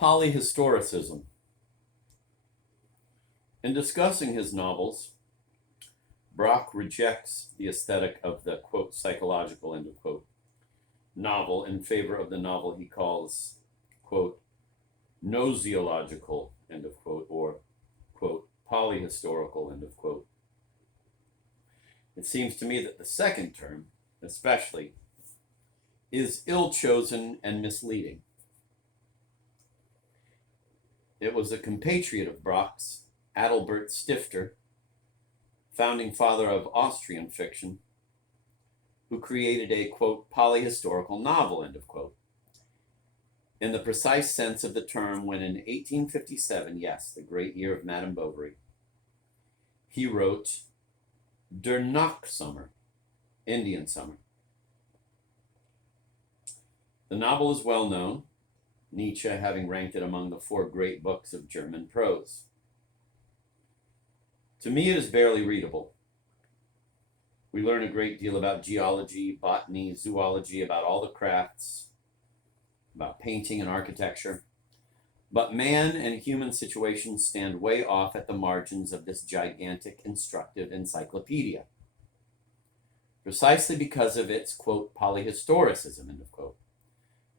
Polyhistoricism. In discussing his novels, Brock rejects the aesthetic of the, quote, psychological, end of quote, novel in favor of the novel he calls, quote, gnosiological, end of quote, or, quote, polyhistorical, end of quote. It seems to me that the second term, especially, is ill-chosen and misleading. It was a compatriot of Brock's, Adalbert Stifter, founding father of Austrian fiction, who created a, quote, polyhistorical novel, end of quote, in the precise sense of the term when in 1857, yes, the great year of Madame Bovary, he wrote Der Nachtsommer, Indian Summer. The novel is well known, Nietzsche having ranked it among the 4 great books of German prose. To me, it is barely readable. We learn a great deal about geology, botany, zoology, about all the crafts, about painting and architecture. But man and human situations stand way off at the margins of this gigantic, instructive encyclopedia. Precisely because of its, quote, polyhistoricism, end of quote,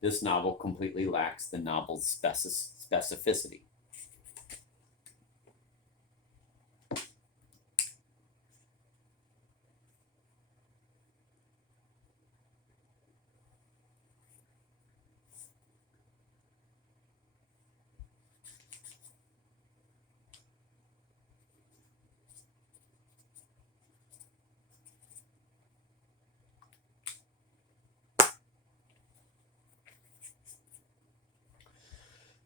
this novel completely lacks the novel's specificity.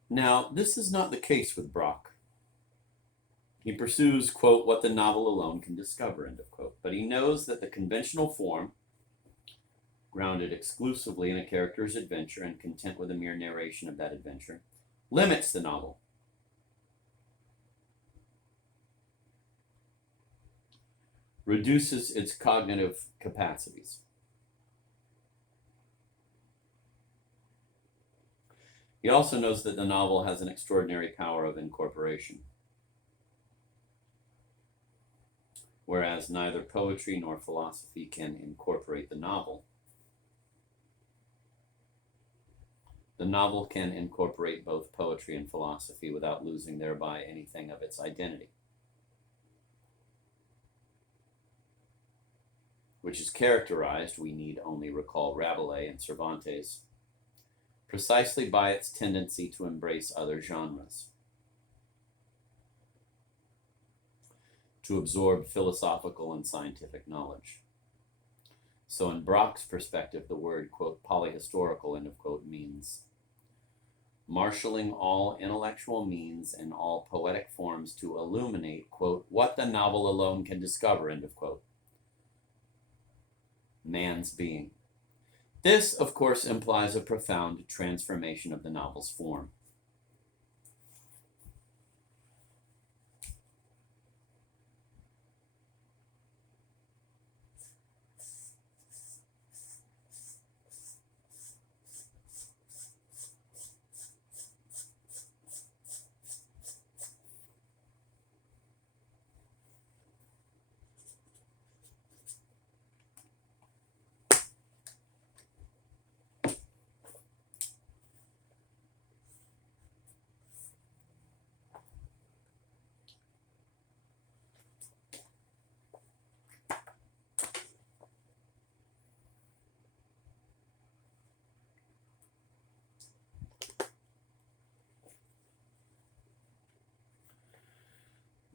Now, this is not the case with Brock. He pursues, quote, what the novel alone can discover, end of quote, but he knows that the conventional form, grounded exclusively in a character's adventure and content with a mere narration of that adventure, limits the novel. Reduces its cognitive capacities. He also knows that the novel has an extraordinary power of incorporation, whereas neither poetry nor philosophy can incorporate the novel. The novel can incorporate both poetry and philosophy without losing thereby anything of its identity, which is characterized, we need only recall Rabelais and Cervantes, precisely by its tendency to embrace other genres, to absorb philosophical and scientific knowledge. So in Brock's perspective, the word, quote, polyhistorical, end of quote, means marshaling all intellectual means and all poetic forms to illuminate, quote, what the novel alone can discover, end of quote, man's being. This, of course, implies a profound transformation of the novel's form.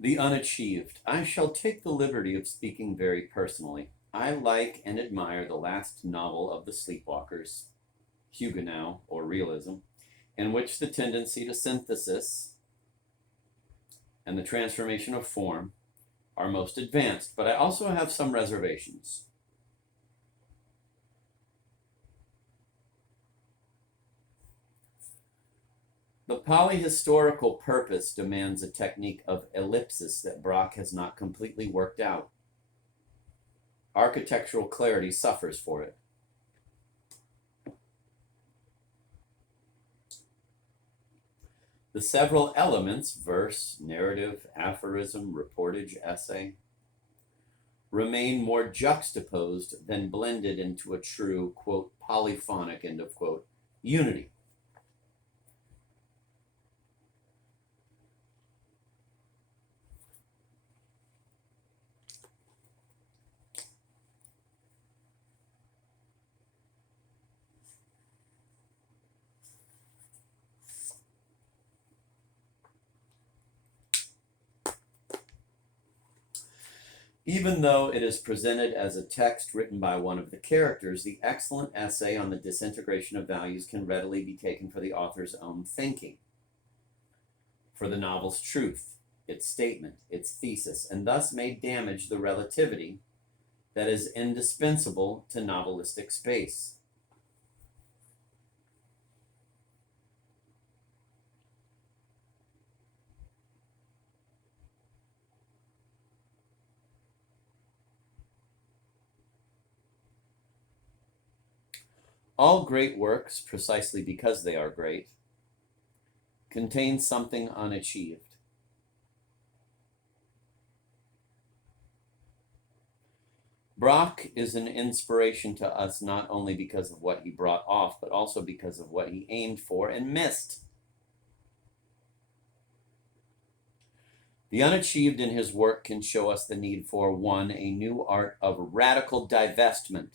The unachieved. I shall take the liberty of speaking very personally. I like and admire the last novel of the Sleepwalkers, Huguenot, or Realism, in which the tendency to synthesis and the transformation of form are most advanced, but I also have some reservations. The polyhistorical purpose demands a technique of ellipsis that Brock has not completely worked out. Architectural clarity suffers for it. The several elements, verse, narrative, aphorism, reportage, essay, remain more juxtaposed than blended into a true, quote, polyphonic, end of quote, unity. Even though it is presented as a text written by one of the characters, the excellent essay on the disintegration of values can readily be taken for the author's own thinking, for the novel's truth, its statement, its thesis, and thus may damage the relativity that is indispensable to novelistic space. All great works, precisely because they are great, contain something unachieved. Braque is an inspiration to us not only because of what he brought off, but also because of what he aimed for and missed. The unachieved in his work can show us the need for, one, a new art of radical divestment,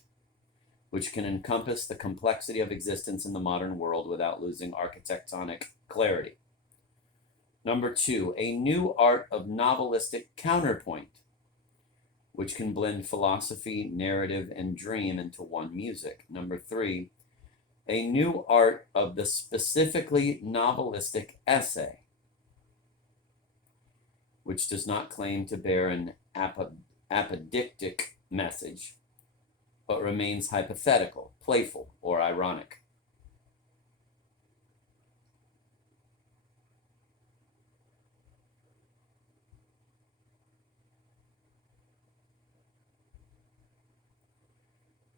which can encompass the complexity of existence in the modern world without losing architectonic clarity. Number two, a new art of novelistic counterpoint, which can blend philosophy, narrative, and dream into one music. Number three, a new art of the specifically novelistic essay, which does not claim to bear an apodictic message, but remains hypothetical, playful, or ironic.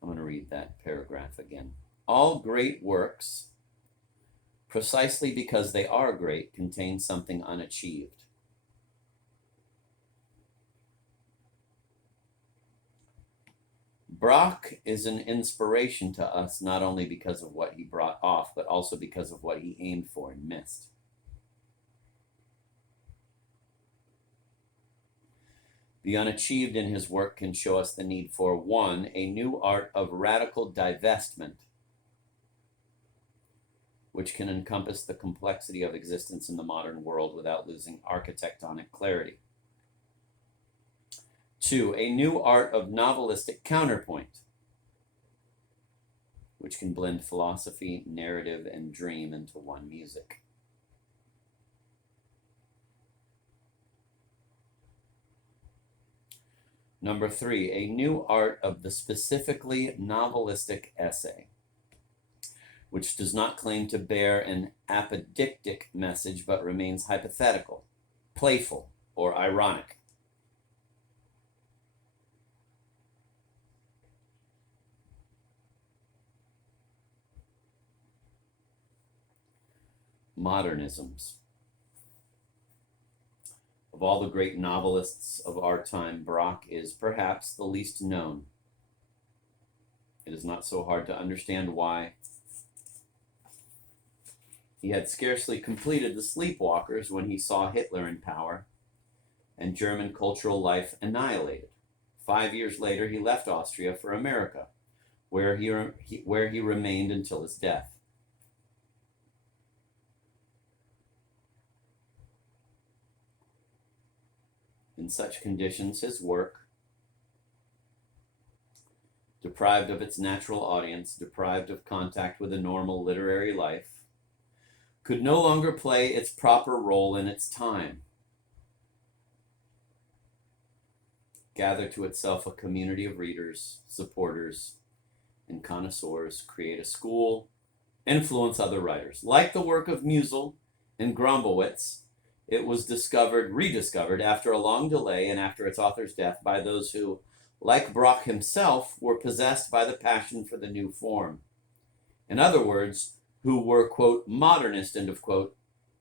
I'm going to read that paragraph again. All great works, precisely because they are great, contain something unachieved. Braque is an inspiration to us not only because of what he brought off, but also because of what he aimed for and missed. The unachieved in his work can show us the need for, one, a new art of radical divestment, which can encompass the complexity of existence in the modern world without losing architectonic clarity. Two, a new art of novelistic counterpoint, which can blend philosophy, narrative, and dream into one music. Number three, a new art of the specifically novelistic essay, which does not claim to bear an apodictic message but remains hypothetical, playful, or ironic. Modernisms. Of all the great novelists of our time, Braque is perhaps the least known. It is not so hard to understand why. He had scarcely completed The Sleepwalkers when he saw Hitler in power and German cultural life annihilated. 5 years later, he left Austria for America, where he remained until his death. In such conditions, his work, deprived of its natural audience, deprived of contact with a normal literary life, could no longer play its proper role in its time. Gather to itself a community of readers, supporters, and connoisseurs, create a school, influence other writers. Like the work of Musil and Grombowitz, it was rediscovered after a long delay and after its author's death by those who, like Braque himself, were possessed by the passion for the new form. In other words, who were, quote, modernist, end of quote,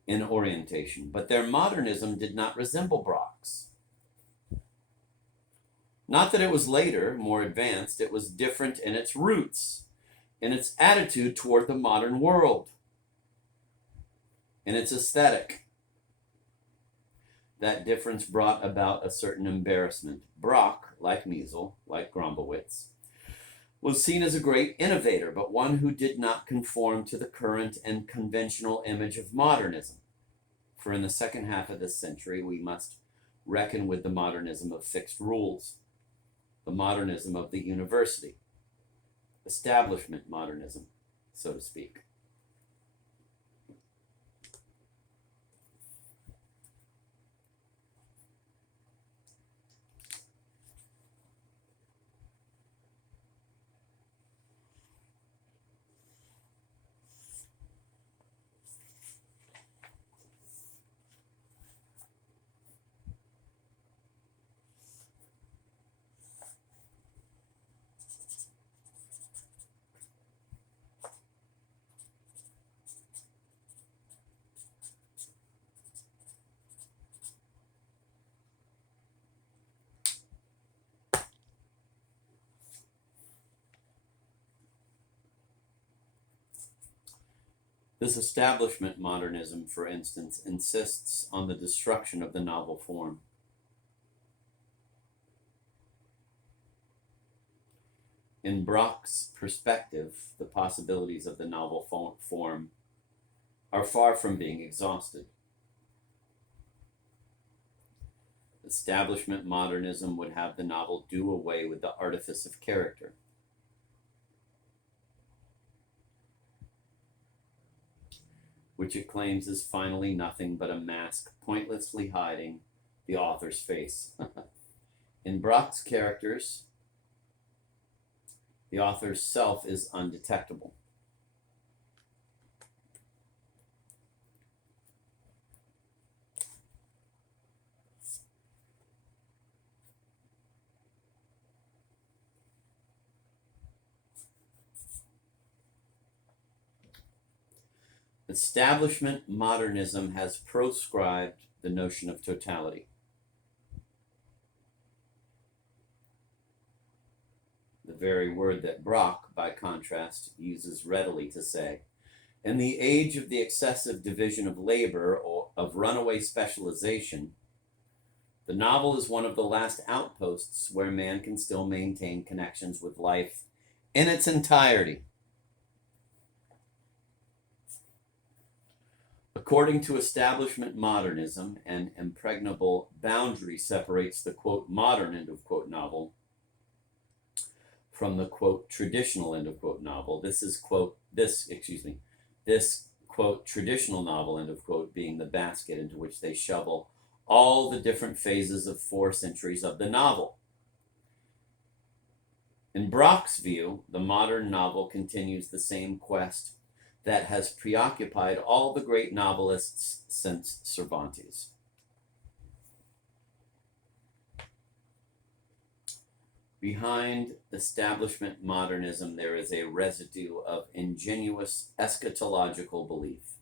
in orientation, but their modernism did not resemble Braque's. Not that it was later, more advanced, it was different in its roots, in its attitude toward the modern world, in its aesthetic. That difference brought about a certain embarrassment. Braque, like Miesel, like Grombolwitz, was seen as a great innovator, but one who did not conform to the current and conventional image of modernism. For in the second half of this century, we must reckon with the modernism of fixed rules, the modernism of the university, establishment modernism, so to speak. This establishment modernism, for instance, insists on the destruction of the novel form. In Braque's perspective, the possibilities of the novel form are far from being exhausted. Establishment modernism would have the novel do away with the artifice of character. Which it claims is finally nothing but a mask pointlessly hiding the author's face. In Braque's characters, the author's self is undetectable. Establishment modernism has proscribed the notion of totality. The very word that Braque, by contrast, uses readily to say, in the age of the excessive division of labor or of runaway specialization, the novel is one of the last outposts where man can still maintain connections with life in its entirety. According to establishment modernism, an impregnable boundary separates the quote modern end of quote novel from the quote traditional end of quote novel. This quote traditional novel end of quote being the basket into which they shovel all the different phases of 4 centuries of the novel. In Braque's view, the modern novel continues the same quest that has preoccupied all the great novelists since Cervantes. Behind establishment modernism, there is a residue of ingenuous eschatological belief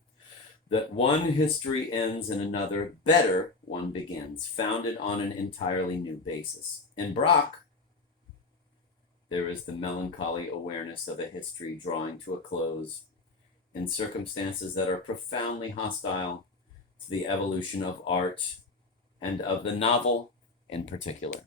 that one history ends and another better one begins, founded on an entirely new basis. In Braque, there is the melancholy awareness of a history drawing to a close in circumstances that are profoundly hostile to the evolution of art and of the novel in particular.